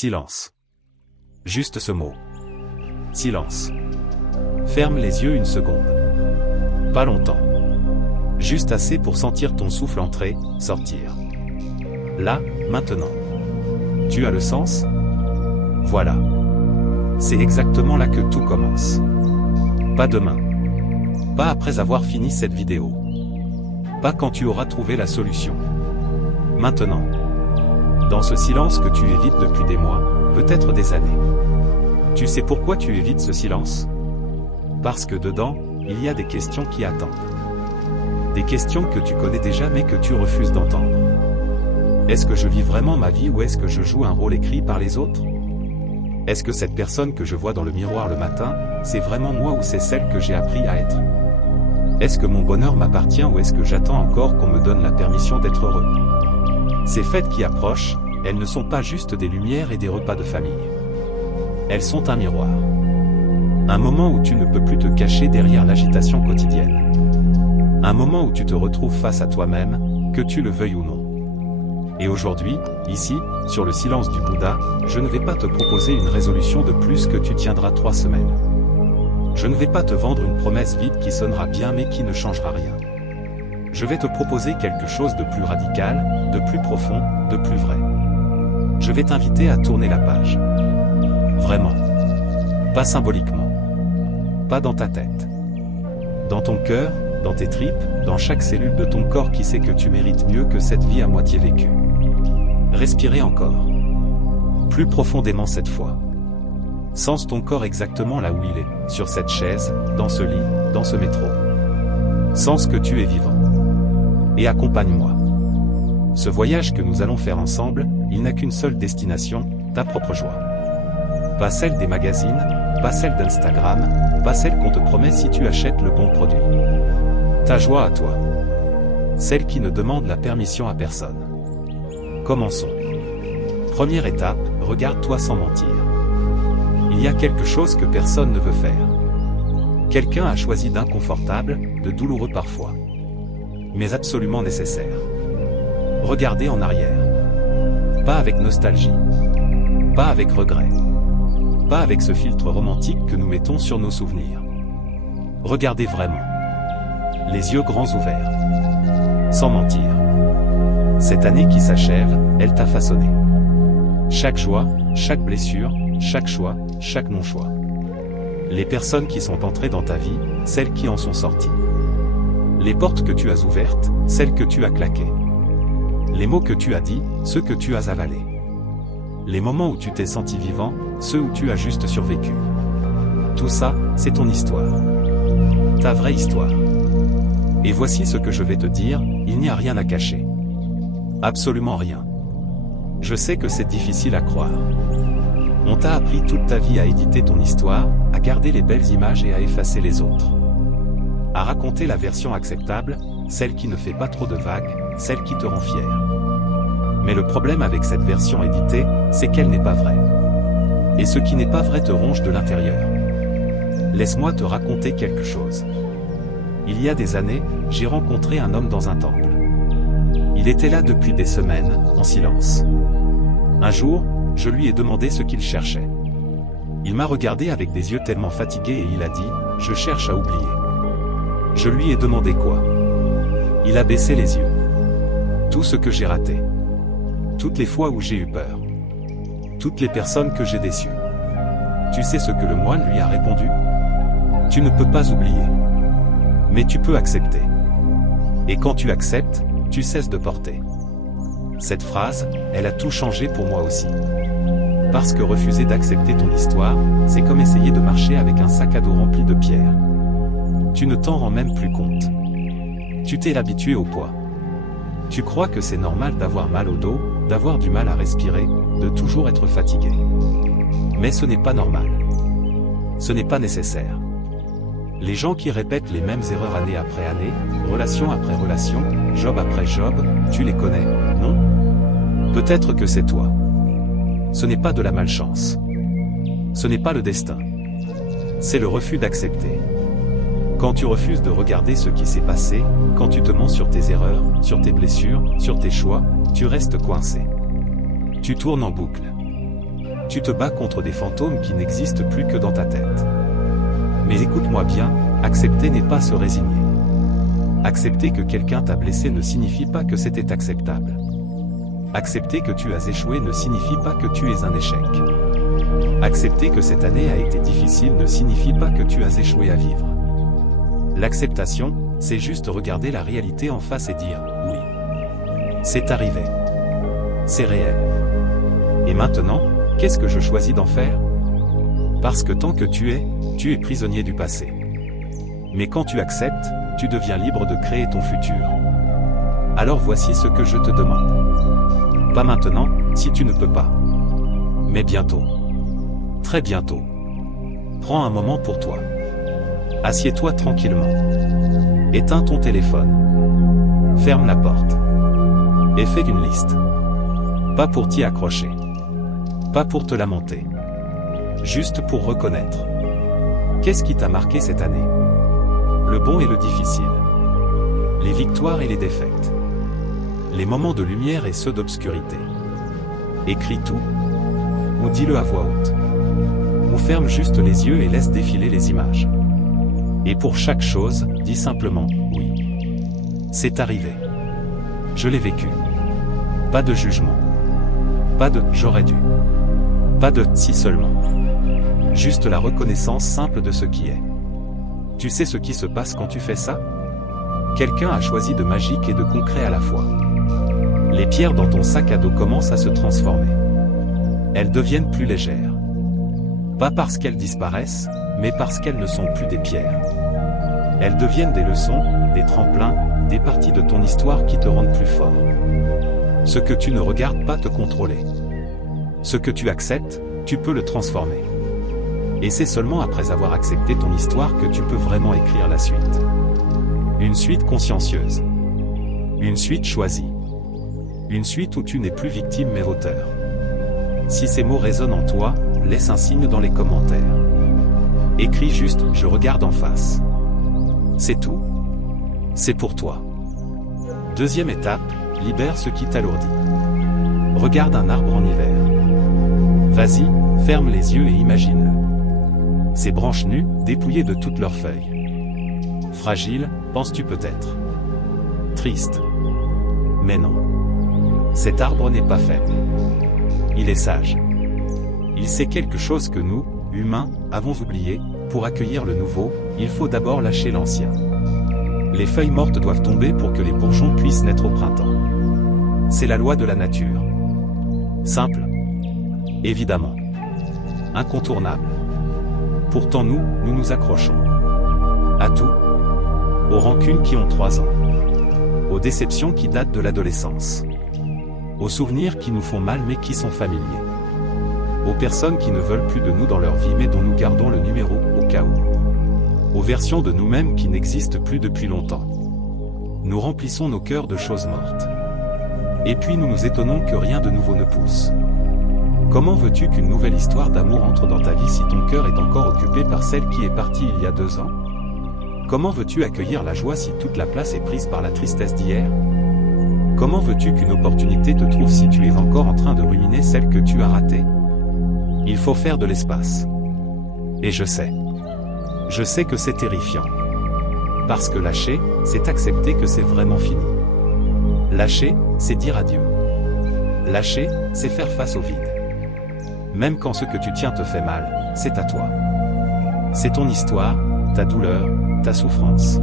Silence. Juste ce mot. Silence. Ferme les yeux une seconde. Pas longtemps. Juste assez pour sentir ton souffle entrer, sortir. Là, maintenant. Tu as le sens? Voilà. C'est exactement là que tout commence. Pas demain. Pas après avoir fini cette vidéo. Pas quand tu auras trouvé la solution. Maintenant. Dans ce silence que tu évites depuis des mois, peut-être des années. Tu sais pourquoi tu évites ce silence? Parce que dedans, il y a des questions qui attendent. Des questions que tu connais déjà mais que tu refuses d'entendre. Est-ce que je vis vraiment ma vie ou est-ce que je joue un rôle écrit par les autres? Est-ce que cette personne que je vois dans le miroir le matin, c'est vraiment moi ou c'est celle que j'ai appris à être? Est-ce que mon bonheur m'appartient ou est-ce que j'attends encore qu'on me donne la permission d'être heureux? Ces fêtes qui approchent, elles ne sont pas juste des lumières et des repas de famille. Elles sont un miroir. Un moment où tu ne peux plus te cacher derrière l'agitation quotidienne. Un moment où tu te retrouves face à toi-même, que tu le veuilles ou non. Et aujourd'hui, ici, sur le silence du Bouddha, je ne vais pas te proposer une résolution de plus que tu tiendras 3 semaines. Je ne vais pas te vendre une promesse vide qui sonnera bien mais qui ne changera rien. Je vais te proposer quelque chose de plus radical, de plus profond, de plus vrai. Je vais t'inviter à tourner la page. Vraiment. Pas symboliquement. Pas dans ta tête. Dans ton cœur, dans tes tripes, dans chaque cellule de ton corps qui sait que tu mérites mieux que cette vie à moitié vécue. Respirez encore. Plus profondément cette fois. Sens ton corps exactement là où il est, sur cette chaise, dans ce lit, dans ce métro. Sens que tu es vivant. Et accompagne-moi. Ce voyage que nous allons faire ensemble, il n'a qu'une seule destination, ta propre joie. Pas celle des magazines, pas celle d'Instagram, pas celle qu'on te promet si tu achètes le bon produit. Ta joie à toi. Celle qui ne demande la permission à personne. Commençons. Première étape, regarde-toi sans mentir. Il y a quelque chose que personne ne veut faire. Quelqu'un a choisi d'inconfortable, de douloureux parfois. Mais absolument nécessaire. Regardez en arrière. Pas avec nostalgie. Pas avec regret. Pas avec ce filtre romantique que nous mettons sur nos souvenirs. Regardez vraiment. Les yeux grands ouverts. Sans mentir. Cette année qui s'achève, elle t'a façonné. Chaque joie, chaque blessure, chaque choix, chaque non-choix. Les personnes qui sont entrées dans ta vie, celles qui en sont sorties. Les portes que tu as ouvertes, celles que tu as claquées. Les mots que tu as dit, ceux que tu as avalés. Les moments où tu t'es senti vivant, ceux où tu as juste survécu. Tout ça, c'est ton histoire. Ta vraie histoire. Et voici ce que je vais te dire, il n'y a rien à cacher. Absolument rien. Je sais que c'est difficile à croire. On t'a appris toute ta vie à éditer ton histoire, à garder les belles images et à effacer les autres. À raconter la version acceptable, celle qui ne fait pas trop de vagues, celle qui te rend fier. Mais le problème avec cette version éditée, c'est qu'elle n'est pas vraie. Et ce qui n'est pas vrai te ronge de l'intérieur. Laisse-moi te raconter quelque chose. Il y a des années, j'ai rencontré un homme dans un temple. Il était là depuis des semaines, en silence. Un jour, je lui ai demandé ce qu'il cherchait. Il m'a regardé avec des yeux tellement fatigués et il a dit « Je cherche à oublier ». Je lui ai demandé quoi. Il a baissé les yeux. Tout ce que j'ai raté. Toutes les fois où j'ai eu peur. Toutes les personnes que j'ai déçues. Tu sais ce que le moine lui a répondu? Tu ne peux pas oublier. Mais tu peux accepter. Et quand tu acceptes, tu cesses de porter. Cette phrase, elle a tout changé pour moi aussi. Parce que refuser d'accepter ton histoire, c'est comme essayer de marcher avec un sac à dos rempli de pierres. Tu ne t'en rends même plus compte. Tu t'es habitué au poids. Tu crois que c'est normal d'avoir mal au dos, d'avoir du mal à respirer, de toujours être fatigué. Mais ce n'est pas normal. Ce n'est pas nécessaire. Les gens qui répètent les mêmes erreurs année après année, relation après relation, job après job, tu les connais, non? Peut-être que c'est toi. Ce n'est pas de la malchance. Ce n'est pas le destin. C'est le refus d'accepter. Quand tu refuses de regarder ce qui s'est passé, quand tu te mens sur tes erreurs, sur tes blessures, sur tes choix, tu restes coincé. Tu tournes en boucle. Tu te bats contre des fantômes qui n'existent plus que dans ta tête. Mais écoute-moi bien, accepter n'est pas se résigner. Accepter que quelqu'un t'a blessé ne signifie pas que c'était acceptable. Accepter que tu as échoué ne signifie pas que tu es un échec. Accepter que cette année a été difficile ne signifie pas que tu as échoué à vivre. L'acceptation, c'est juste regarder la réalité en face et dire « oui. C'est arrivé. C'est réel. Et maintenant, qu'est-ce que je choisis d'en faire ? Parce que tant que tu es prisonnier du passé. Mais quand tu acceptes, tu deviens libre de créer ton futur. Alors voici ce que je te demande. Pas maintenant, si tu ne peux pas. Mais bientôt. Très bientôt. Prends un moment pour toi. Assieds-toi tranquillement. Éteins ton téléphone. Ferme la porte. Et fais une liste. Pas pour t'y accrocher. Pas pour te lamenter. Juste pour reconnaître. Qu'est-ce qui t'a marqué cette année ? Le bon et le difficile. Les victoires et les défaites. Les moments de lumière et ceux d'obscurité. Écris tout. Ou dis-le à voix haute. Ou ferme juste les yeux et laisse défiler les images. Et pour chaque chose, dis simplement « oui ». C'est arrivé. Je l'ai vécu. Pas de jugement. Pas de « j'aurais dû ». Pas de « si seulement ». Juste la reconnaissance simple de ce qui est. Tu sais ce qui se passe quand tu fais ça ? Quelqu'un a choisi de magique et de concret à la fois. Les pierres dans ton sac à dos commencent à se transformer. Elles deviennent plus légères. Pas parce qu'elles disparaissent, mais parce qu'elles ne sont plus des pierres. Elles deviennent des leçons, des tremplins, des parties de ton histoire qui te rendent plus fort. Ce que tu ne regardes pas te contrôler. Ce que tu acceptes, tu peux le transformer. Et c'est seulement après avoir accepté ton histoire que tu peux vraiment écrire la suite. Une suite consciencieuse. Une suite choisie. Une suite où tu n'es plus victime mais auteur. Si ces mots résonnent en toi, laisse un signe dans les commentaires. Écris juste « Je regarde en face ». C'est tout. C'est pour toi. Deuxième étape, libère ce qui t'alourdit. Regarde un arbre en hiver. Vas-y, ferme les yeux et imagine-le. Ses branches nues, dépouillées de toutes leurs feuilles. Fragile, penses-tu peut-être. Triste. Mais non. Cet arbre n'est pas faible. Il est sage. Il sait quelque chose que nous, humains, avons oublié. Pour accueillir le nouveau, il faut d'abord lâcher l'ancien. Les feuilles mortes doivent tomber pour que les bourgeons puissent naître au printemps. C'est la loi de la nature. Simple. Évidemment. Incontournable. Pourtant nous nous accrochons. À tout. Aux rancunes qui ont 3 ans. Aux déceptions qui datent de l'adolescence. Aux souvenirs qui nous font mal mais qui sont familiers. Aux personnes qui ne veulent plus de nous dans leur vie mais dont nous gardons le numéro au cas où. Aux versions de nous-mêmes qui n'existent plus depuis longtemps. Nous remplissons nos cœurs de choses mortes. Et puis nous nous étonnons que rien de nouveau ne pousse. Comment veux-tu qu'une nouvelle histoire d'amour entre dans ta vie si ton cœur est encore occupé par celle qui est partie il y a 2 ans ? Comment veux-tu accueillir la joie si toute la place est prise par la tristesse d'hier ? Comment veux-tu qu'une opportunité te trouve si tu es encore en train de ruminer celle que tu as ratée ? Il faut faire de l'espace. Et je sais. Je sais que c'est terrifiant. Parce que lâcher, c'est accepter que c'est vraiment fini. Lâcher, c'est dire adieu. Lâcher, c'est faire face au vide. Même quand ce que tu tiens te fait mal, c'est à toi. C'est ton histoire, ta douleur, ta souffrance.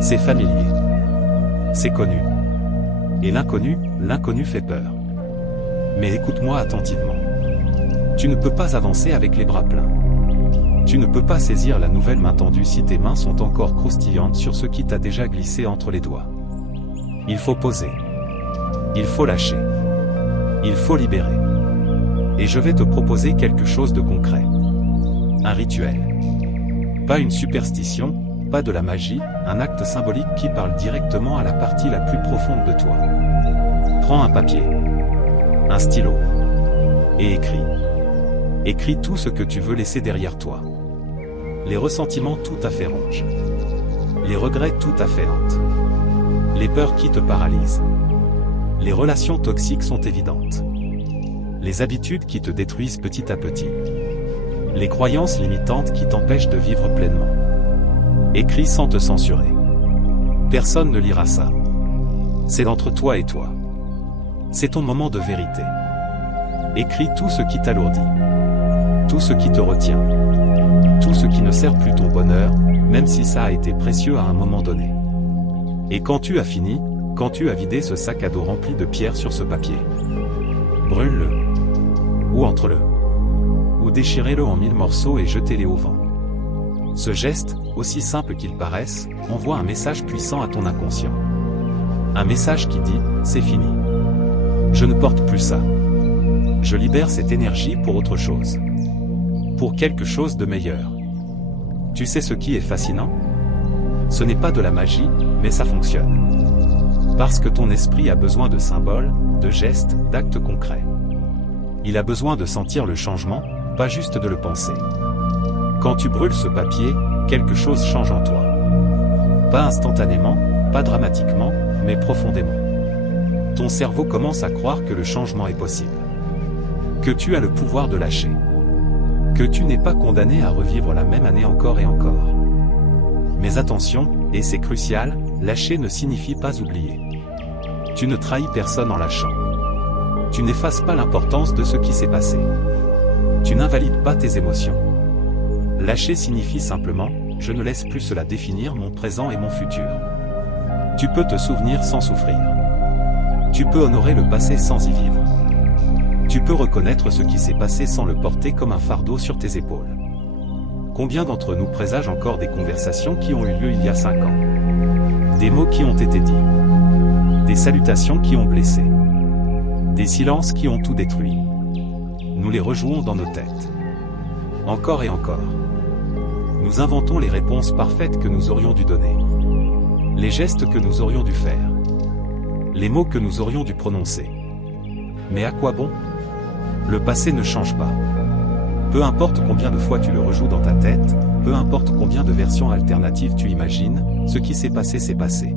C'est familier. C'est connu. Et l'inconnu fait peur. Mais écoute-moi attentivement. Tu ne peux pas avancer avec les bras pleins. Tu ne peux pas saisir la nouvelle main tendue si tes mains sont encore croustillantes sur ce qui t'a déjà glissé entre les doigts. Il faut poser. Il faut lâcher. Il faut libérer. Et je vais te proposer quelque chose de concret. Un rituel. Pas une superstition, pas de la magie, un acte symbolique qui parle directement à la partie la plus profonde de toi. Prends un papier, un stylo, et écris. Écris tout ce que tu veux laisser derrière toi. Les ressentiments tout à fait ronges. Les regrets tout à fait hantent. Les peurs qui te paralysent. Les relations toxiques sont évidentes. Les habitudes qui te détruisent petit à petit. Les croyances limitantes qui t'empêchent de vivre pleinement. Écris sans te censurer. Personne ne lira ça. C'est entre toi et toi. C'est ton moment de vérité. Écris tout ce qui t'alourdit. Tout ce qui te retient. Tout ce qui ne sert plus ton bonheur, même si ça a été précieux à un moment donné. Et quand tu as fini, quand tu as vidé ce sac à dos rempli de pierres sur ce papier, brûle-le. Ou entre-le. Ou déchirez-le en 1000 morceaux et jetez-les au vent. Ce geste, aussi simple qu'il paraisse, envoie un message puissant à ton inconscient. Un message qui dit, c'est fini. Je ne porte plus ça. Je libère cette énergie pour autre chose. Pour quelque chose de meilleur. Tu sais ce qui est fascinant? Ce n'est pas de la magie, mais ça fonctionne. Parce que ton esprit a besoin de symboles, de gestes, d'actes concrets. Il a besoin de sentir le changement, pas juste de le penser. Quand tu brûles ce papier, quelque chose change en toi. Pas instantanément, pas dramatiquement, mais profondément. Ton cerveau commence à croire que le changement est possible. Que tu as le pouvoir de lâcher. Que tu n'es pas condamné à revivre la même année encore et encore. Mais attention, et c'est crucial, lâcher ne signifie pas oublier. Tu ne trahis personne en lâchant. Tu n'effaces pas l'importance de ce qui s'est passé. Tu n'invalides pas tes émotions. Lâcher signifie simplement, je ne laisse plus cela définir mon présent et mon futur. Tu peux te souvenir sans souffrir. Tu peux honorer le passé sans y vivre. Tu peux reconnaître ce qui s'est passé sans le porter comme un fardeau sur tes épaules. Combien d'entre nous présagent encore des conversations qui ont eu lieu il y a 5 ans? Des mots qui ont été dits. Des salutations qui ont blessé. Des silences qui ont tout détruit. Nous les rejouons dans nos têtes. Encore et encore. Nous inventons les réponses parfaites que nous aurions dû donner. Les gestes que nous aurions dû faire. Les mots que nous aurions dû prononcer. Mais à quoi bon? Le passé ne change pas. Peu importe combien de fois tu le rejoues dans ta tête, peu importe combien de versions alternatives tu imagines, ce qui s'est passé s'est passé.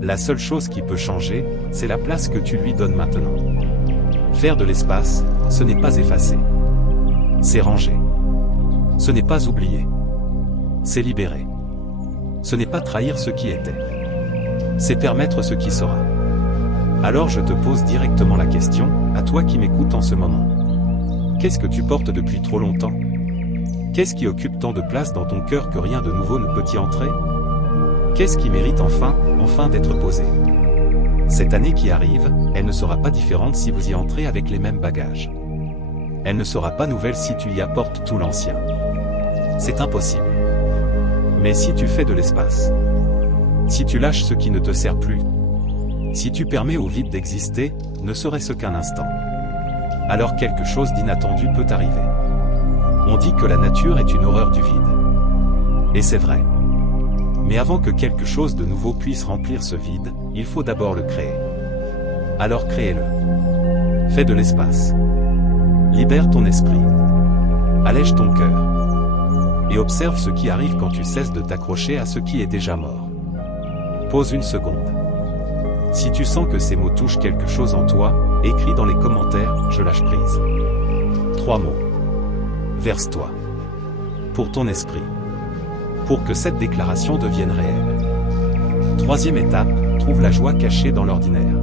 La seule chose qui peut changer, c'est la place que tu lui donnes maintenant. Faire de l'espace, ce n'est pas effacer. C'est ranger. Ce n'est pas oublier. C'est libérer. Ce n'est pas trahir ce qui était. C'est permettre ce qui sera. Alors je te pose directement la question, à toi qui m'écoutes en ce moment. Qu'est-ce que tu portes depuis trop longtemps? Qu'est-ce qui occupe tant de place dans ton cœur que rien de nouveau ne peut y entrer? Qu'est-ce qui mérite enfin d'être posé? Cette année qui arrive, elle ne sera pas différente si vous y entrez avec les mêmes bagages. Elle ne sera pas nouvelle si tu y apportes tout l'ancien. C'est impossible. Mais si tu fais de l'espace, si tu lâches ce qui ne te sert plus, si tu permets au vide d'exister, ne serait-ce qu'un instant, alors quelque chose d'inattendu peut arriver. On dit que la nature est une horreur du vide. Et c'est vrai. Mais avant que quelque chose de nouveau puisse remplir ce vide, il faut d'abord le créer. Alors crée-le. Fais de l'espace. Libère ton esprit. Allège ton cœur. Et observe ce qui arrive quand tu cesses de t'accrocher à ce qui est déjà mort. Pose une seconde. Si tu sens que ces mots touchent quelque chose en toi, écris dans les commentaires « Je lâche prise ». 3 mots. Verse-toi. Pour ton esprit. Pour que cette déclaration devienne réelle. 3e étape, trouve la joie cachée dans l'ordinaire.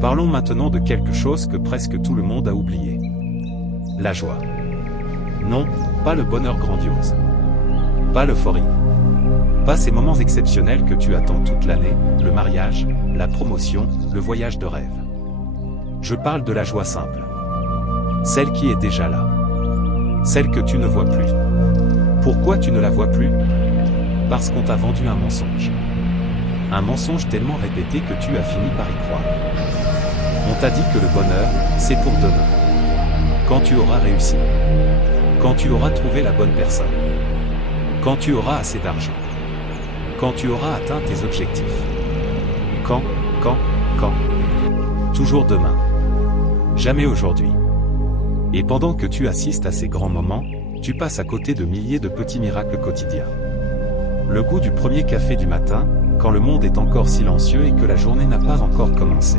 Parlons maintenant de quelque chose que presque tout le monde a oublié. La joie. Non, pas le bonheur grandiose. Pas l'euphorie. Pas ces moments exceptionnels que tu attends toute l'année, le mariage, la promotion, le voyage de rêve. Je parle de la joie simple. Celle qui est déjà là. Celle que tu ne vois plus. Pourquoi tu ne la vois plus? Parce qu'on t'a vendu un mensonge. Un mensonge tellement répété que tu as fini par y croire. On t'a dit que le bonheur, c'est pour demain. Quand tu auras réussi. Quand tu auras trouvé la bonne personne. Quand tu auras assez d'argent. Quand tu auras atteint tes objectifs. Quand. Toujours demain. Jamais aujourd'hui. Et pendant que tu assistes à ces grands moments, tu passes à côté de milliers de petits miracles quotidiens. Le goût du premier café du matin, quand le monde est encore silencieux et que la journée n'a pas encore commencé.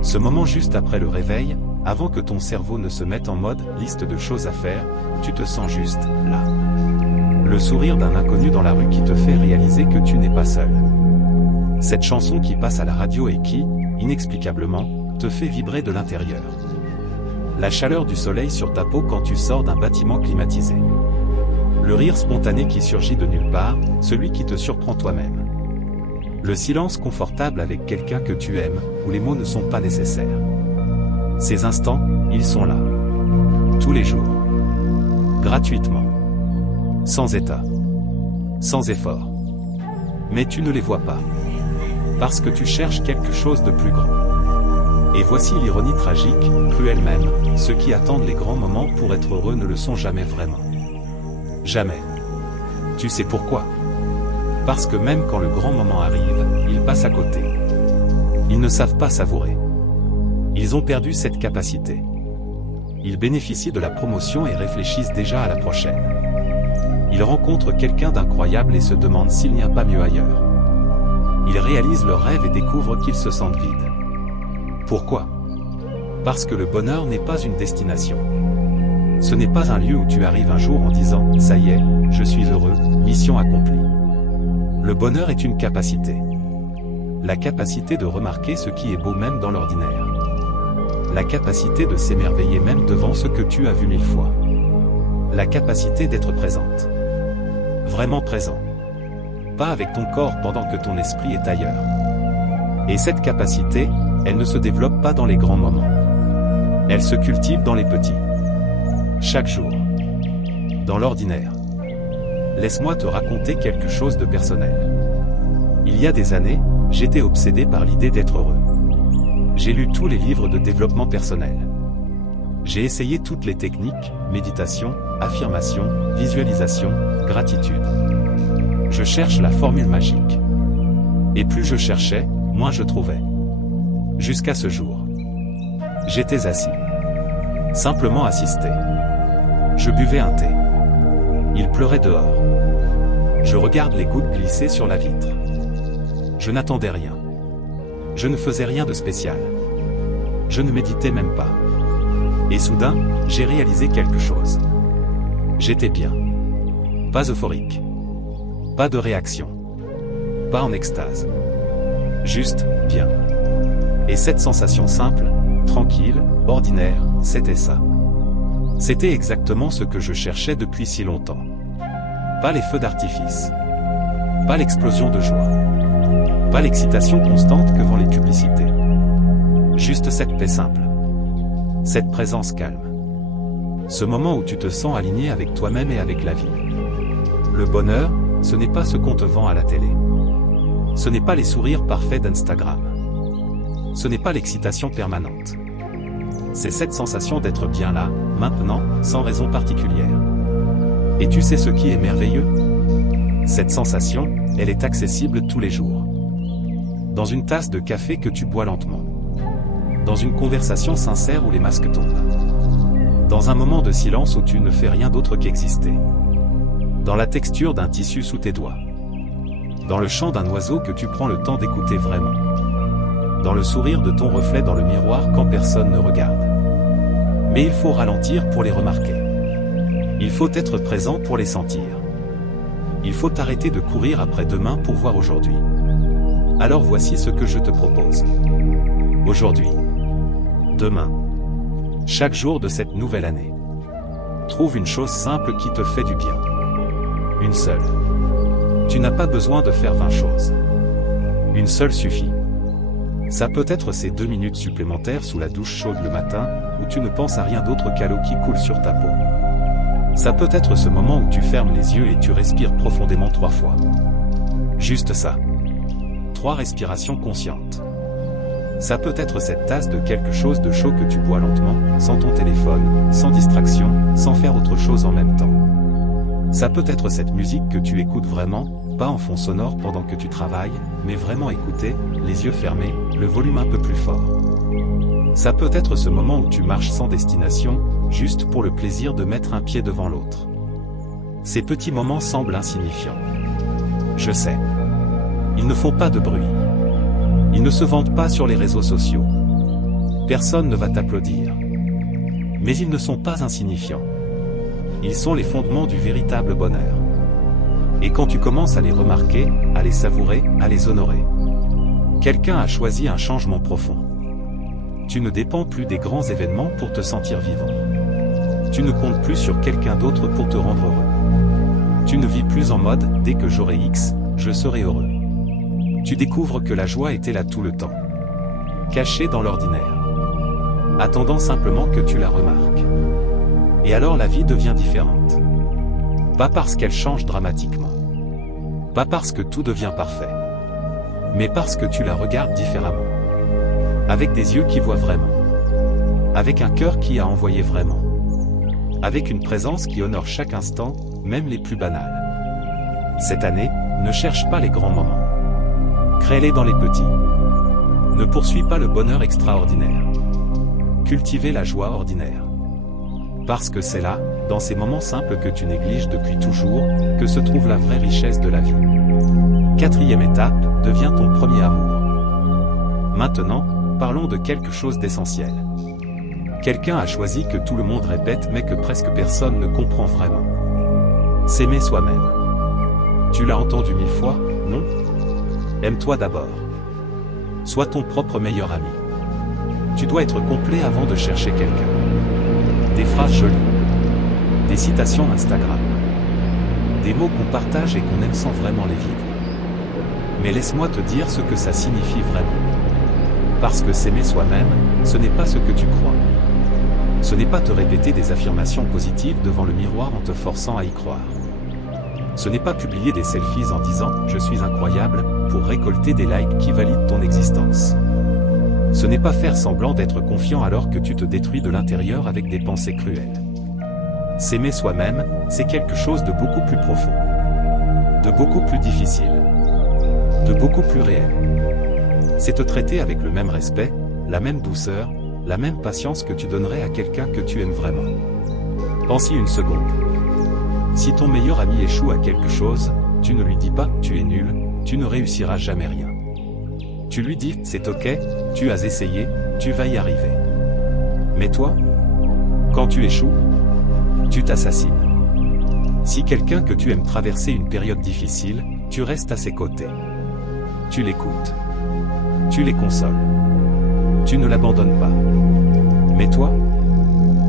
Ce moment juste après le réveil, avant que ton cerveau ne se mette en mode liste de choses à faire, tu te sens juste là. Le sourire d'un inconnu dans la rue qui te fait réaliser que tu n'es pas seul. Cette chanson qui passe à la radio et qui, inexplicablement, te fait vibrer de l'intérieur. La chaleur du soleil sur ta peau quand tu sors d'un bâtiment climatisé. Le rire spontané qui surgit de nulle part, celui qui te surprend toi-même. Le silence confortable avec quelqu'un que tu aimes, où les mots ne sont pas nécessaires. Ces instants, ils sont là. Tous les jours. Gratuitement. Sans état. Sans effort. Mais tu ne les vois pas. Parce que tu cherches quelque chose de plus grand. Et voici l'ironie tragique, cruelle même, ceux qui attendent les grands moments pour être heureux ne le sont jamais vraiment. Jamais. Tu sais pourquoi? Parce que même quand le grand moment arrive, ils passent à côté. Ils ne savent pas savourer. Ils ont perdu cette capacité. Ils bénéficient de la promotion et réfléchissent déjà à la prochaine. Ils rencontrent quelqu'un d'incroyable et se demandent s'il n'y a pas mieux ailleurs. Ils réalisent leurs rêves et découvrent qu'ils se sentent vides. Pourquoi? Parce que le bonheur n'est pas une destination. Ce n'est pas un lieu où tu arrives un jour en disant « ça y est, je suis heureux, mission accomplie ». Le bonheur est une capacité. La capacité de remarquer ce qui est beau même dans l'ordinaire. La capacité de s'émerveiller même devant ce que tu as vu 1000 fois. La capacité d'être présente. Vraiment présent. Pas avec ton corps pendant que ton esprit est ailleurs. Et cette capacité, elle ne se développe pas dans les grands moments. Elle se cultive dans les petits. Chaque jour. Dans l'ordinaire. Laisse-moi te raconter quelque chose de personnel. Il y a des années, j'étais obsédé par l'idée d'être heureux. J'ai lu tous les livres de développement personnel. J'ai essayé toutes les techniques, méditation, affirmation, visualisation, gratitude. Je cherche la formule magique. Et plus je cherchais, moins je trouvais. Jusqu'à ce jour. J'étais assis. Simplement assisté. Je buvais un thé. Il pleurait dehors. Je regarde les gouttes glisser sur la vitre. Je n'attendais rien. Je ne faisais rien de spécial. Je ne méditais même pas. Et soudain, j'ai réalisé quelque chose. J'étais bien. Pas euphorique. Pas de réaction. Pas en extase. Juste, bien. Et cette sensation simple, tranquille, ordinaire, c'était ça. C'était exactement ce que je cherchais depuis si longtemps. Pas les feux d'artifice. Pas l'explosion de joie. Pas l'excitation constante que vont les publicités. Juste cette paix simple. Cette présence calme. Ce moment où tu te sens aligné avec toi-même et avec la vie. Le bonheur, ce n'est pas ce qu'on te vend à la télé. Ce n'est pas les sourires parfaits d'Instagram. Ce n'est pas l'excitation permanente. C'est cette sensation d'être bien là, maintenant, sans raison particulière. Et tu sais ce qui est merveilleux? Cette sensation, elle est accessible tous les jours. Dans une tasse de café que tu bois lentement. Dans une conversation sincère où les masques tombent. Dans un moment de silence où tu ne fais rien d'autre qu'exister. Dans la texture d'un tissu sous tes doigts. Dans le chant d'un oiseau que tu prends le temps d'écouter vraiment. Dans le sourire de ton reflet dans le miroir quand personne ne regarde. Mais il faut ralentir pour les remarquer. Il faut être présent pour les sentir. Il faut arrêter de courir après demain pour voir aujourd'hui. Alors voici ce que je te propose. Aujourd'hui. Demain. Chaque jour de cette nouvelle année. Trouve une chose simple qui te fait du bien. Une seule. Tu n'as pas besoin de faire 20 choses. Une seule suffit. Ça peut être ces 2 minutes supplémentaires sous la douche chaude le matin, où tu ne penses à rien d'autre qu'à l'eau qui coule sur ta peau. Ça peut être ce moment où tu fermes les yeux et tu respires profondément 3 fois. Juste ça. 3 respirations conscientes. Ça peut être cette tasse de quelque chose de chaud que tu bois lentement, sans ton téléphone, sans distraction, sans faire autre chose en même temps. Ça peut être cette musique que tu écoutes vraiment, pas en fond sonore pendant que tu travailles, mais vraiment écouter, les yeux fermés, le volume un peu plus fort. Ça peut être ce moment où tu marches sans destination, juste pour le plaisir de mettre un pied devant l'autre. Ces petits moments semblent insignifiants. Je sais. Ils ne font pas de bruit. Ils ne se vendent pas sur les réseaux sociaux. Personne ne va t'applaudir. Mais ils ne sont pas insignifiants. Ils sont les fondements du véritable bonheur. Et quand tu commences à les remarquer, à les savourer, à les honorer, quelqu'un a choisi un changement profond. Tu ne dépends plus des grands événements pour te sentir vivant. Tu ne comptes plus sur quelqu'un d'autre pour te rendre heureux. Tu ne vis plus en mode « dès que j'aurai X, je serai heureux ». Tu découvres que la joie était là tout le temps, cachée dans l'ordinaire, attendant simplement que tu la remarques. Et alors la vie devient différente. Pas parce qu'elle change dramatiquement. Pas parce que tout devient parfait. Mais parce que tu la regardes différemment. Avec des yeux qui voient vraiment. Avec un cœur qui a envoyé vraiment. Avec une présence qui honore chaque instant, même les plus banals. Cette année, ne cherche pas les grands moments. Crée-les dans les petits. Ne poursuis pas le bonheur extraordinaire. Cultivez la joie ordinaire. Parce que c'est là, dans ces moments simples que tu négliges depuis toujours, que se trouve la vraie richesse de la vie. 4e étape, deviens ton premier amour. Maintenant, parlons de quelque chose d'essentiel. Quelqu'un a choisi que tout le monde répète mais que presque personne ne comprend vraiment. S'aimer soi-même. Tu l'as entendu 1000 fois, non? Aime-toi d'abord. Sois ton propre meilleur ami. Tu dois être complet avant de chercher quelqu'un. Des phrases jolies. Des citations Instagram. Des mots qu'on partage et qu'on aime sans vraiment les vivre. Mais laisse-moi te dire ce que ça signifie vraiment. Parce que s'aimer soi-même, ce n'est pas ce que tu crois. Ce n'est pas te répéter des affirmations positives devant le miroir en te forçant à y croire. Ce n'est pas publier des selfies en disant « je suis incroyable » pour récolter des likes qui valident ton existence. Ce n'est pas faire semblant d'être confiant alors que tu te détruis de l'intérieur avec des pensées cruelles. S'aimer soi-même, c'est quelque chose de beaucoup plus profond. De beaucoup plus difficile. De beaucoup plus réel. C'est te traiter avec le même respect, la même douceur, la même patience que tu donnerais à quelqu'un que tu aimes vraiment. Pense-y une seconde. Si ton meilleur ami échoue à quelque chose, tu ne lui dis pas « tu es nul », tu ne réussiras jamais rien. Tu lui dis « c'est ok, tu as essayé, tu vas y arriver ». Mais toi, quand tu échoues, tu t'assassines. Si quelqu'un que tu aimes traverser une période difficile, tu restes à ses côtés. Tu l'écoutes. Tu les consoles. Tu ne l'abandonnes pas. Mais toi,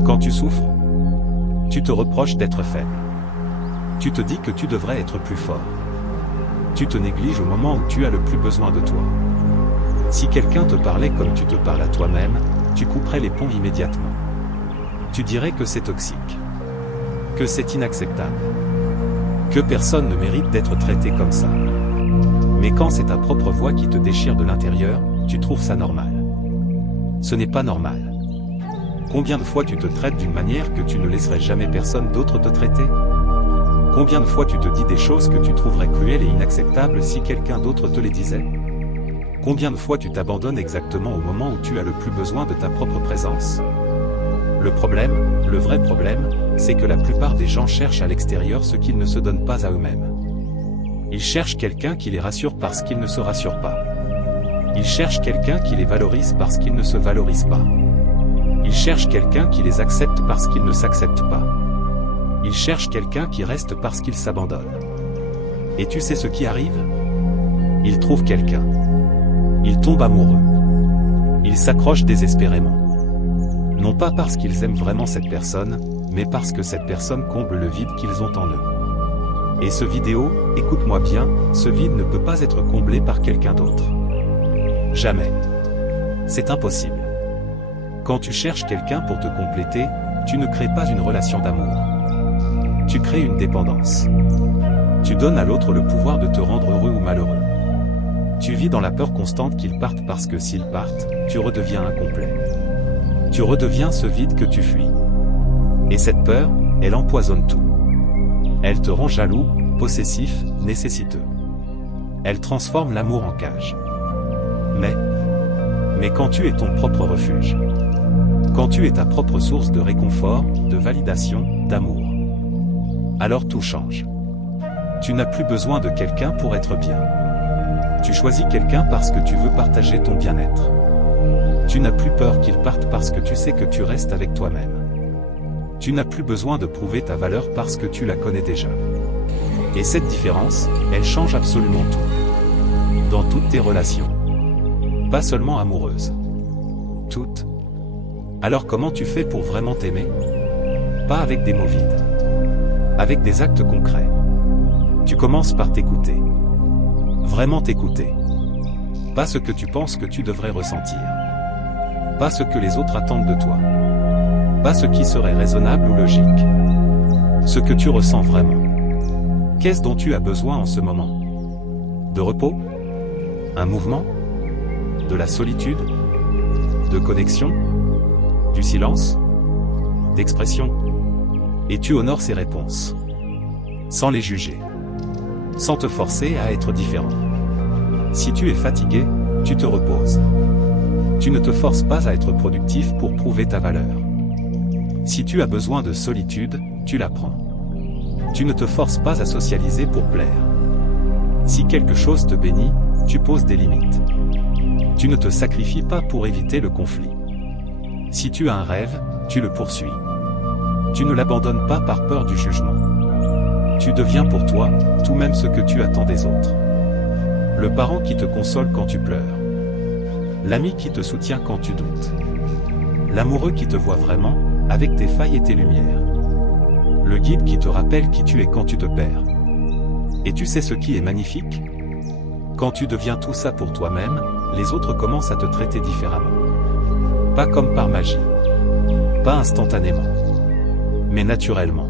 quand tu souffres, tu te reproches d'être faible. Tu te dis que tu devrais être plus fort. Tu te négliges au moment où tu as le plus besoin de toi. Si quelqu'un te parlait comme tu te parles à toi-même, tu couperais les ponts immédiatement. Tu dirais que c'est toxique. Que c'est inacceptable. Que personne ne mérite d'être traité comme ça. Mais quand c'est ta propre voix qui te déchire de l'intérieur, tu trouves ça normal. Ce n'est pas normal. Combien de fois tu te traites d'une manière que tu ne laisserais jamais personne d'autre te traiter? Combien de fois tu te dis des choses que tu trouverais cruelles et inacceptables si quelqu'un d'autre te les disait? Combien de fois tu t'abandonnes exactement au moment où tu as le plus besoin de ta propre présence? Le problème, le vrai problème, c'est que la plupart des gens cherchent à l'extérieur ce qu'ils ne se donnent pas à eux-mêmes. Ils cherchent quelqu'un qui les rassure parce qu'ils ne se rassurent pas. Ils cherchent quelqu'un qui les valorise parce qu'ils ne se valorisent pas. Ils cherchent quelqu'un qui les accepte parce qu'ils ne s'acceptent pas. Ils cherchent quelqu'un qui reste parce qu'ils s'abandonnent. Et tu sais ce qui arrive? Ils trouvent quelqu'un. Ils tombent amoureux. Ils s'accrochent désespérément. Non pas parce qu'ils aiment vraiment cette personne, mais parce que cette personne comble le vide qu'ils ont en eux. Et ce vidéo, écoute-moi bien, ce vide ne peut pas être comblé par quelqu'un d'autre. Jamais. C'est impossible. Quand tu cherches quelqu'un pour te compléter, tu ne crées pas une relation d'amour. Tu crées une dépendance. Tu donnes à l'autre le pouvoir de te rendre heureux ou malheureux. Tu vis dans la peur constante qu'ils partent parce que s'ils partent, tu redeviens incomplet. Tu redeviens ce vide que tu fuis. Et cette peur, elle empoisonne tout. Elle te rend jaloux, possessif, nécessiteux. Elle transforme l'amour en cage. Mais quand tu es ton propre refuge, quand tu es ta propre source de réconfort, de validation, d'amour, alors tout change. Tu n'as plus besoin de quelqu'un pour être bien. Tu choisis quelqu'un parce que tu veux partager ton bien-être. Tu n'as plus peur qu'il parte parce que tu sais que tu restes avec toi-même. Tu n'as plus besoin de prouver ta valeur parce que tu la connais déjà. Et cette différence, elle change absolument tout. Dans toutes tes relations. Pas seulement amoureuses. Toutes. Alors comment tu fais pour vraiment t'aimer? Pas avec des mots vides. Avec des actes concrets. Tu commences par t'écouter. Vraiment t'écouter. Pas ce que tu penses que tu devrais ressentir. Pas ce que les autres attendent de toi. Pas ce qui serait raisonnable ou logique. Ce que tu ressens vraiment. Qu'est-ce dont tu as besoin en ce moment? De repos? Un mouvement? De la solitude? De connexion? Du silence? D'expression? Et tu honores ces réponses. Sans les juger. Sans te forcer à être différent. Si tu es fatigué, tu te reposes. Tu ne te forces pas à être productif pour prouver ta valeur. Si tu as besoin de solitude, tu la prends. Tu ne te forces pas à socialiser pour plaire. Si quelque chose te bénit, tu poses des limites. Tu ne te sacrifies pas pour éviter le conflit. Si tu as un rêve, tu le poursuis. Tu ne l'abandonnes pas par peur du jugement. Tu deviens pour toi, tout même ce que tu attends des autres. Le parent qui te console quand tu pleures. L'ami qui te soutient quand tu doutes. L'amoureux qui te voit vraiment, avec tes failles et tes lumières. Le guide qui te rappelle qui tu es quand tu te perds. Et tu sais ce qui est magnifique? Quand tu deviens tout ça pour toi-même, les autres commencent à te traiter différemment. Pas comme par magie. Pas instantanément. Mais naturellement.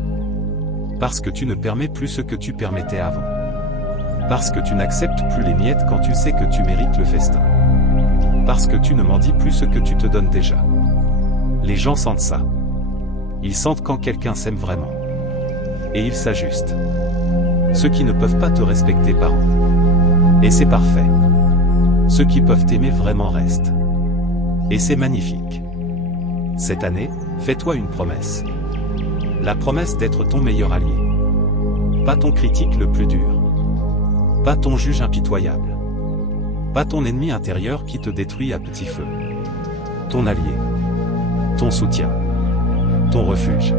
Parce que tu ne permets plus ce que tu permettais avant. Parce que tu n'acceptes plus les miettes quand tu sais que tu mérites le festin. Parce que tu ne m'en dis plus ce que tu te donnes déjà. Les gens sentent ça. Ils sentent quand quelqu'un s'aime vraiment. Et ils s'ajustent. Ceux qui ne peuvent pas te respecter parent. Et c'est parfait. Ceux qui peuvent t'aimer vraiment restent. Et c'est magnifique. Cette année, fais-toi une promesse. La promesse d'être ton meilleur allié. Pas ton critique le plus dur. Pas ton juge impitoyable. Pas ton ennemi intérieur qui te détruit à petit feu. Ton allié. Ton soutien. Ton refuge.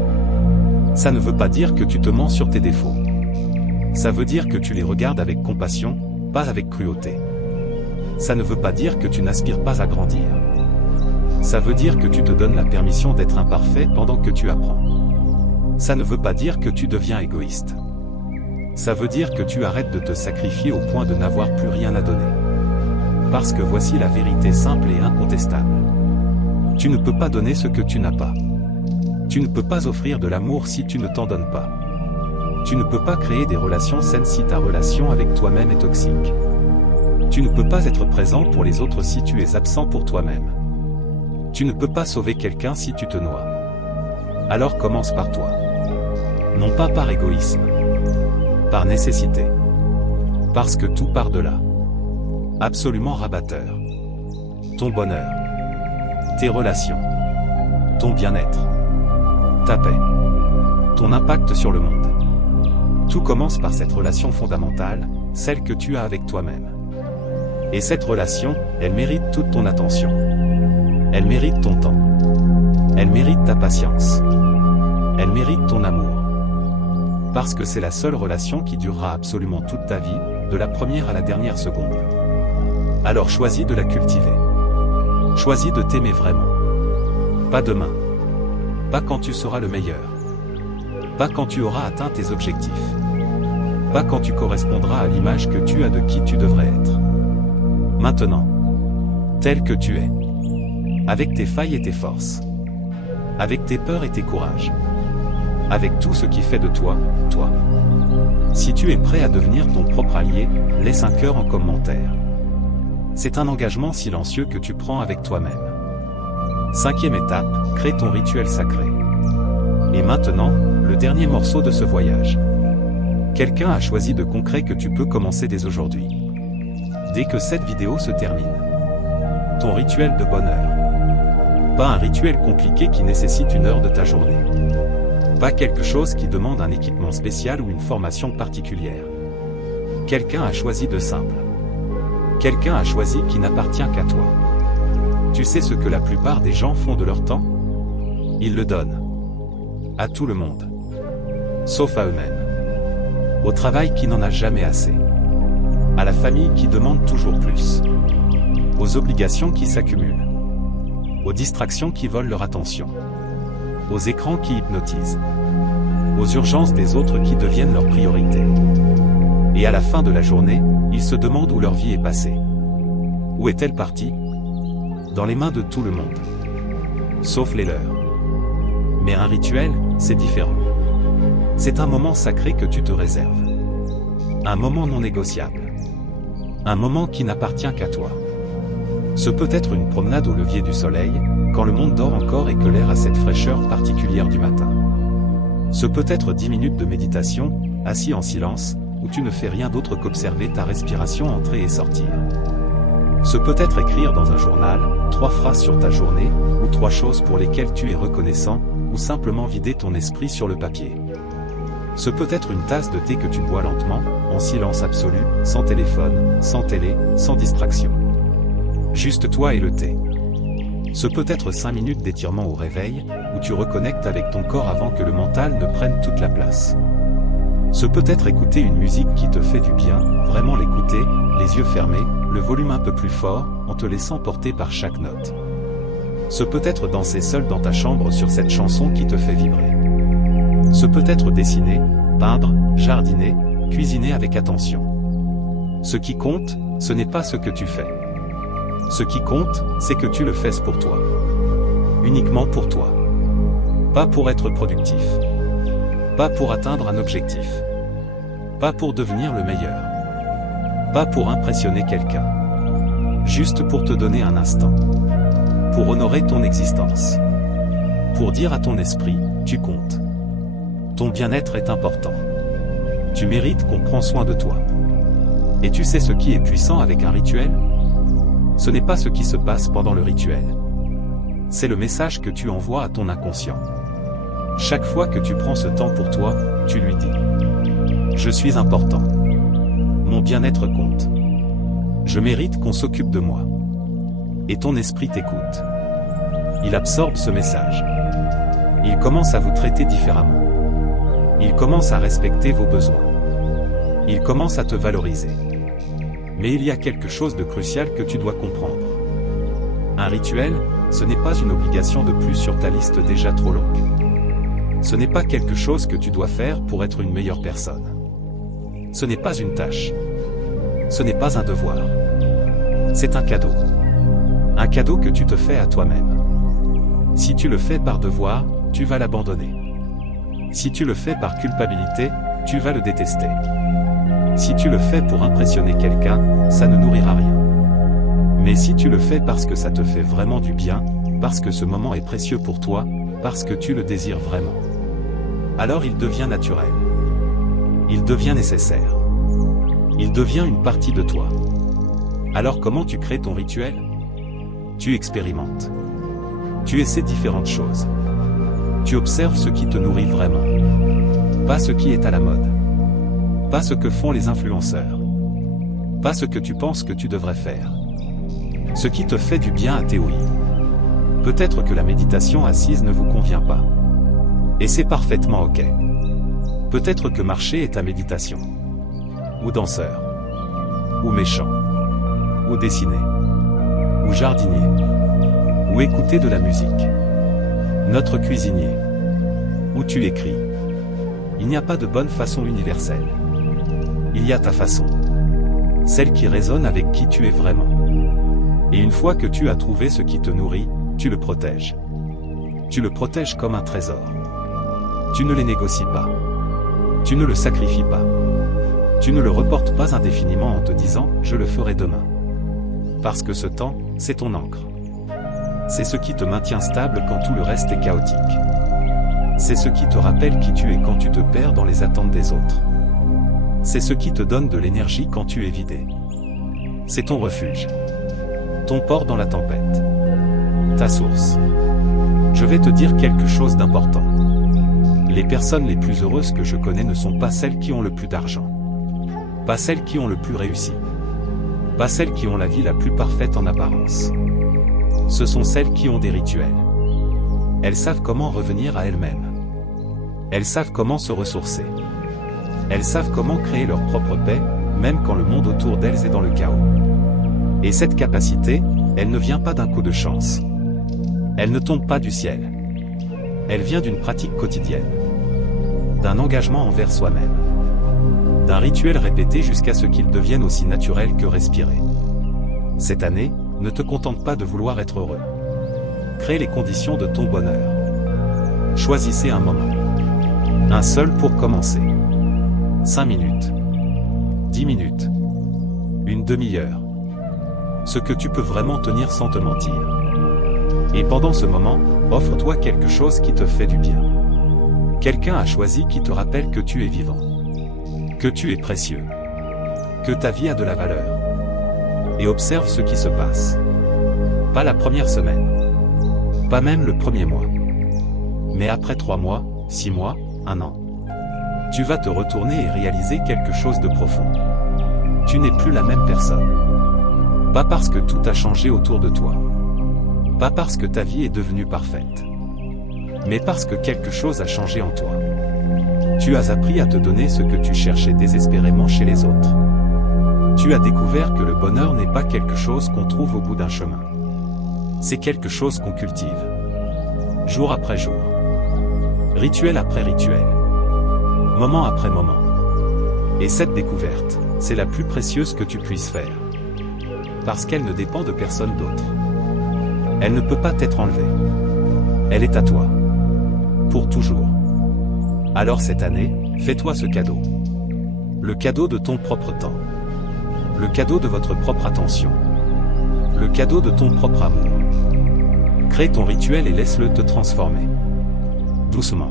Ça ne veut pas dire que tu te mens sur tes défauts. Ça veut dire que tu les regardes avec compassion, pas avec cruauté. Ça ne veut pas dire que tu n'aspires pas à grandir. Ça veut dire que tu te donnes la permission d'être imparfait pendant que tu apprends. Ça ne veut pas dire que tu deviens égoïste. Ça veut dire que tu arrêtes de te sacrifier au point de n'avoir plus rien à donner. Parce que voici la vérité simple et incontestable. Tu ne peux pas donner ce que tu n'as pas. Tu ne peux pas offrir de l'amour si tu ne t'en donnes pas. Tu ne peux pas créer des relations saines si ta relation avec toi-même est toxique. Tu ne peux pas être présent pour les autres si tu es absent pour toi-même. Tu ne peux pas sauver quelqu'un si tu te noies. Alors commence par toi. Non pas par égoïsme. Par nécessité. Parce que tout part de là. Absolument rabatteur. Ton bonheur. Tes relations. Ton bien-être. Ta paix. Ton impact sur le monde. Tout commence par cette relation fondamentale, celle que tu as avec toi-même. Et cette relation, elle mérite toute ton attention. Elle mérite ton temps. Elle mérite ta patience. Elle mérite ton amour. Parce que c'est la seule relation qui durera absolument toute ta vie, de la première à la dernière seconde. Alors choisis de la cultiver. Choisis de t'aimer vraiment. Pas demain. Pas quand tu seras le meilleur. Pas quand tu auras atteint tes objectifs. Pas quand tu correspondras à l'image que tu as de qui tu devrais être. Maintenant. Tel que tu es. Avec tes failles et tes forces. Avec tes peurs et tes courages. Avec tout ce qui fait de toi, toi. Si tu es prêt à devenir ton propre allié, laisse un cœur en commentaire. C'est un engagement silencieux que tu prends avec toi-même. 5e étape, crée ton rituel sacré. Et maintenant, le dernier morceau de ce voyage. Quelqu'un a choisi de concret que tu peux commencer dès aujourd'hui. Dès que cette vidéo se termine. Ton rituel de bonheur. Pas un rituel compliqué qui nécessite une heure de ta journée. Pas quelque chose qui demande un équipement spécial ou une formation particulière. Quelqu'un a choisi de simple. Quelqu'un a choisi qui n'appartient qu'à toi. Tu sais ce que la plupart des gens font de leur temps? Ils le donnent. à tout le monde. Sauf à eux-mêmes. Au travail qui n'en a jamais assez. À la famille qui demande toujours plus. Aux obligations qui s'accumulent. Aux distractions qui volent leur attention. Aux écrans qui hypnotisent. Aux urgences des autres qui deviennent leur priorité. Et à la fin de la journée, ils se demandent où leur vie est passée. Où est-elle partie? Dans les mains de tout le monde. Sauf les leurs. Mais un rituel, c'est différent. C'est un moment sacré que tu te réserves. Un moment non négociable. Un moment qui n'appartient qu'à toi. Ce peut être une promenade au lever du soleil, quand le monde dort encore et que l'air a cette fraîcheur particulière du matin. Ce peut être 10 minutes de méditation, assis en silence, où tu ne fais rien d'autre qu'observer ta respiration entrer et sortir. Ce peut être écrire dans un journal, 3 phrases sur ta journée, ou 3 choses pour lesquelles tu es reconnaissant, ou simplement vider ton esprit sur le papier. Ce peut être une tasse de thé que tu bois lentement, en silence absolu, sans téléphone, sans télé, sans distraction. Juste toi et le thé. Ce peut être 5 minutes d'étirement au réveil, où tu reconnectes avec ton corps avant que le mental ne prenne toute la place. Ce peut être écouter une musique qui te fait du bien, vraiment l'écouter, les yeux fermés, le volume un peu plus fort, en te laissant porter par chaque note. Ce peut être danser seul dans ta chambre sur cette chanson qui te fait vibrer. Ce peut être dessiner, peindre, jardiner, cuisiner avec attention. Ce qui compte, ce n'est pas ce que tu fais. Ce qui compte, c'est que tu le fasses pour toi. Uniquement pour toi. Pas pour être productif. Pas pour atteindre un objectif. Pas pour devenir le meilleur. Pas pour impressionner quelqu'un. Juste pour te donner un instant. Pour honorer ton existence. Pour dire à ton esprit, tu comptes. Ton bien-être est important. Tu mérites qu'on prenne soin de toi. Et tu sais ce qui est puissant avec un rituel? Ce n'est pas ce qui se passe pendant le rituel. C'est le message que tu envoies à ton inconscient. Chaque fois que tu prends ce temps pour toi, tu lui dis: je suis important. Mon bien-être compte. Je mérite qu'on s'occupe de moi. Et ton esprit t'écoute. Il absorbe ce message. Il commence à vous traiter différemment. Il commence à respecter vos besoins. Il commence à te valoriser. Mais il y a quelque chose de crucial que tu dois comprendre. Un rituel, ce n'est pas une obligation de plus sur ta liste déjà trop longue. Ce n'est pas quelque chose que tu dois faire pour être une meilleure personne. Ce n'est pas une tâche. Ce n'est pas un devoir. C'est un cadeau. Un cadeau que tu te fais à toi-même. Si tu le fais par devoir, tu vas l'abandonner. Si tu le fais par culpabilité, tu vas le détester. Si tu le fais pour impressionner quelqu'un, ça ne nourrira rien. Mais si tu le fais parce que ça te fait vraiment du bien, parce que ce moment est précieux pour toi, parce que tu le désires vraiment, alors il devient naturel. Il devient nécessaire. Il devient une partie de toi. Alors comment tu crées ton rituel? Tu expérimentes. Tu essaies différentes choses. Tu observes ce qui te nourrit vraiment. Pas ce qui est à la mode. Pas ce que font les influenceurs. Pas ce que tu penses que tu devrais faire. Ce qui te fait du bien à tes ouïes. Peut-être que la méditation assise ne vous convient pas. Et c'est parfaitement ok. Peut-être que marcher est ta méditation. Ou danseur. Ou méchant. Ou dessiner. Ou jardinier. Ou écouter de la musique. Notre cuisinier. Ou tu écris. Il n'y a pas de bonne façon universelle. Il y a ta façon. Celle qui résonne avec qui tu es vraiment. Et une fois que tu as trouvé ce qui te nourrit, tu le protèges. Tu le protèges comme un trésor. Tu ne les négocies pas. Tu ne le sacrifies pas. Tu ne le reportes pas indéfiniment en te disant « je le ferai demain ». Parce que ce temps, c'est ton encre. C'est ce qui te maintient stable quand tout le reste est chaotique. C'est ce qui te rappelle qui tu es quand tu te perds dans les attentes des autres. C'est ce qui te donne de l'énergie quand tu es vidé. C'est ton refuge. Ton port dans la tempête. Ta source. Je vais te dire quelque chose d'important. Les personnes les plus heureuses que je connais ne sont pas celles qui ont le plus d'argent. Pas celles qui ont le plus réussi. Pas celles qui ont la vie la plus parfaite en apparence. Ce sont celles qui ont des rituels. Elles savent comment revenir à elles-mêmes. Elles savent comment se ressourcer. Elles savent comment créer leur propre paix, même quand le monde autour d'elles est dans le chaos. Et cette capacité, elle ne vient pas d'un coup de chance. Elle ne tombe pas du ciel. Elle vient d'une pratique quotidienne. D'un engagement envers soi-même. D'un rituel répété jusqu'à ce qu'il devienne aussi naturel que respirer. Cette année, ne te contente pas de vouloir être heureux. Crée les conditions de ton bonheur. Choisissez un moment. Un seul pour commencer. 5 minutes. 10 minutes. Une demi-heure. Ce que tu peux vraiment tenir sans te mentir. Et pendant ce moment, offre-toi quelque chose qui te fait du bien. Quelqu'un a choisi qui te rappelle que tu es vivant. Que tu es précieux. Que ta vie a de la valeur. Et observe ce qui se passe. Pas la première semaine. Pas même le premier mois. Mais après 3 mois, 6 mois, 1 an. Tu vas te retourner et réaliser quelque chose de profond. Tu n'es plus la même personne. Pas parce que tout a changé autour de toi. Pas parce que ta vie est devenue parfaite. Mais parce que quelque chose a changé en toi. Tu as appris à te donner ce que tu cherchais désespérément chez les autres. Tu as découvert que le bonheur n'est pas quelque chose qu'on trouve au bout d'un chemin. C'est quelque chose qu'on cultive. Jour après jour. Rituel après rituel. Moment après moment. Et cette découverte, c'est la plus précieuse que tu puisses faire. Parce qu'elle ne dépend de personne d'autre. Elle ne peut pas t'être enlevée. Elle est à toi. Pour toujours. Alors cette année, fais-toi ce cadeau. Le cadeau de ton propre temps. Le cadeau de votre propre attention. Le cadeau de ton propre amour. Crée ton rituel et laisse-le te transformer. Doucement.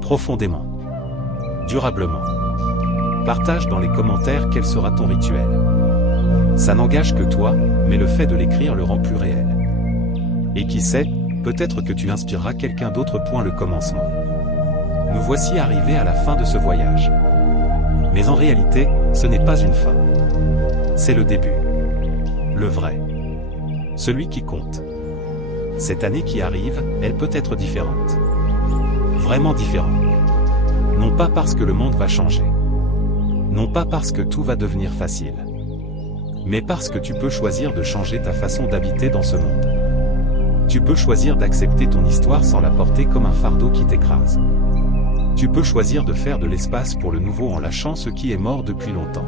Profondément. Durablement. Partage dans les commentaires quel sera ton rituel. Ça n'engage que toi, mais le fait de l'écrire le rend plus réel. Et qui sait, peut-être que tu inspireras quelqu'un d'autre. Le commencement. Nous voici arrivés à la fin de ce voyage. Mais en réalité, ce n'est pas une fin. C'est le début. Le vrai. Celui qui compte. Cette année qui arrive, elle peut être différente. Vraiment différente. Non pas parce que le monde va changer. Non pas parce que tout va devenir facile. Mais parce que tu peux choisir de changer ta façon d'habiter dans ce monde. Tu peux choisir d'accepter ton histoire sans la porter comme un fardeau qui t'écrase. Tu peux choisir de faire de l'espace pour le nouveau en lâchant ce qui est mort depuis longtemps.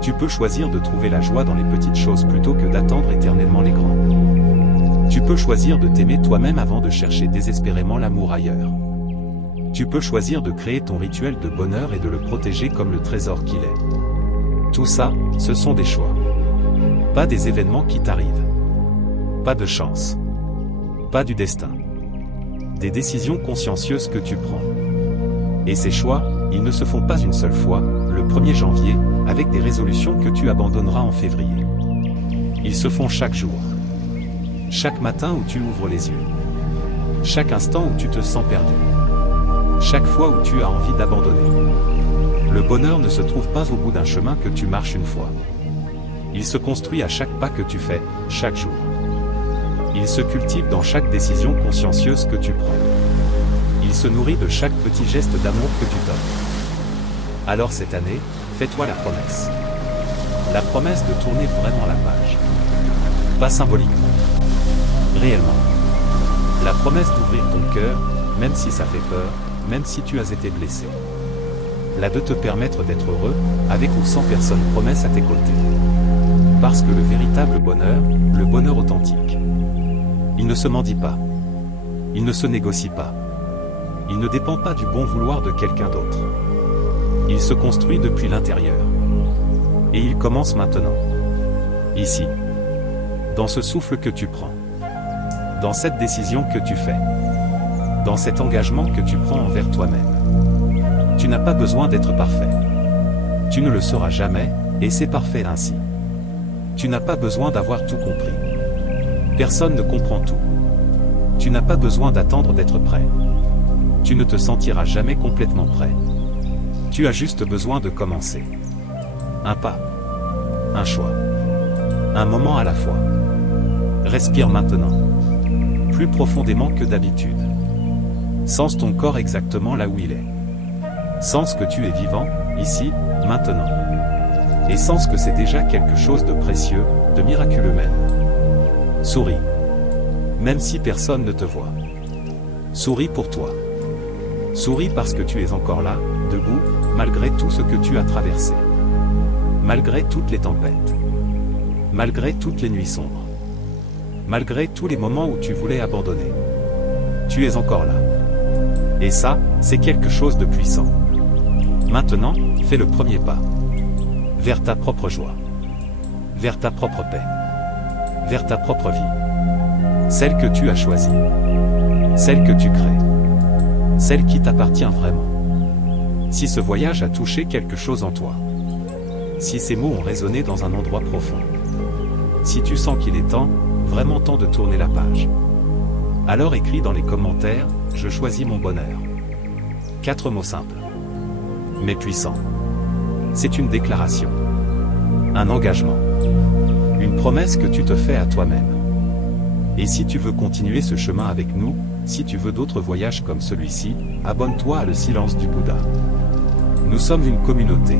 Tu peux choisir de trouver la joie dans les petites choses plutôt que d'attendre éternellement les grandes. Tu peux choisir de t'aimer toi-même avant de chercher désespérément l'amour ailleurs. Tu peux choisir de créer ton rituel de bonheur et de le protéger comme le trésor qu'il est. Tout ça, ce sont des choix. Pas des événements qui t'arrivent. Pas de chance. Pas du destin. Des décisions consciencieuses que tu prends. Et ces choix, ils ne se font pas une seule fois, le 1er janvier, avec des résolutions que tu abandonneras en février. Ils se font chaque jour. Chaque matin où tu ouvres les yeux. Chaque instant où tu te sens perdu. Chaque fois où tu as envie d'abandonner. Le bonheur ne se trouve pas au bout d'un chemin que tu marches une fois. Il se construit à chaque pas que tu fais, chaque jour. Il se cultive dans chaque décision consciencieuse que tu prends. Il se nourrit de chaque petit geste d'amour que tu t'offres. Alors cette année, fais-toi la promesse. La promesse de tourner vraiment la page. Pas symboliquement. Réellement. La promesse d'ouvrir ton cœur, même si ça fait peur, même si tu as été blessé. La de te permettre d'être heureux, avec ou sans personne promesse à tes côtés. Parce que le véritable bonheur, le bonheur authentique, il ne se mendie pas. Il ne se négocie pas. Il ne dépend pas du bon vouloir de quelqu'un d'autre. Il se construit depuis l'intérieur. Et il commence maintenant. Ici. Dans ce souffle que tu prends. Dans cette décision que tu fais. Dans cet engagement que tu prends envers toi-même. Tu n'as pas besoin d'être parfait. Tu ne le seras jamais, et c'est parfait ainsi. Tu n'as pas besoin d'avoir tout compris. Personne ne comprend tout. Tu n'as pas besoin d'attendre d'être prêt. Tu ne te sentiras jamais complètement prêt. Tu as juste besoin de commencer. Un pas. Un choix. Un moment à la fois. Respire maintenant. Plus profondément que d'habitude. Sens ton corps exactement là où il est. Sens que tu es vivant, ici, maintenant. Et sens que c'est déjà quelque chose de précieux, de miraculeux même. Souris. Même si personne ne te voit. Souris pour toi. Souris parce que tu es encore là, debout, malgré tout ce que tu as traversé. Malgré toutes les tempêtes. Malgré toutes les nuits sombres. Malgré tous les moments où tu voulais abandonner. Tu es encore là. Et ça, c'est quelque chose de puissant. Maintenant, fais le premier pas. Vers ta propre joie. Vers ta propre paix. Vers ta propre vie. Celle que tu as choisie. Celle que tu crées. Celle qui t'appartient vraiment. Si ce voyage a touché quelque chose en toi. Si ces mots ont résonné dans un endroit profond. Si tu sens qu'il est temps, vraiment temps de tourner la page. Alors écris dans les commentaires, je choisis mon bonheur. 4 mots simples. Mais puissants. C'est une déclaration. Un engagement. Une promesse que tu te fais à toi-même. Et si tu veux continuer ce chemin avec nous, si tu veux d'autres voyages comme celui-ci, abonne-toi à Le Silence du Bouddha. Nous sommes une communauté.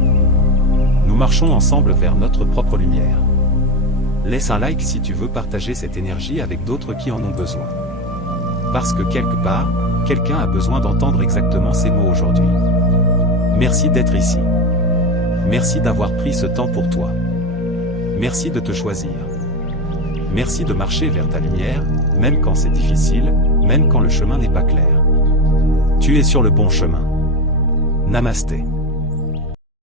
Nous marchons ensemble vers notre propre lumière. Laisse un like si tu veux partager cette énergie avec d'autres qui en ont besoin. Parce que quelque part, quelqu'un a besoin d'entendre exactement ces mots aujourd'hui. Merci d'être ici. Merci d'avoir pris ce temps pour toi. Merci de te choisir. Merci de marcher vers ta lumière, même quand c'est difficile, même quand le chemin n'est pas clair. Tu es sur le bon chemin. Namasté.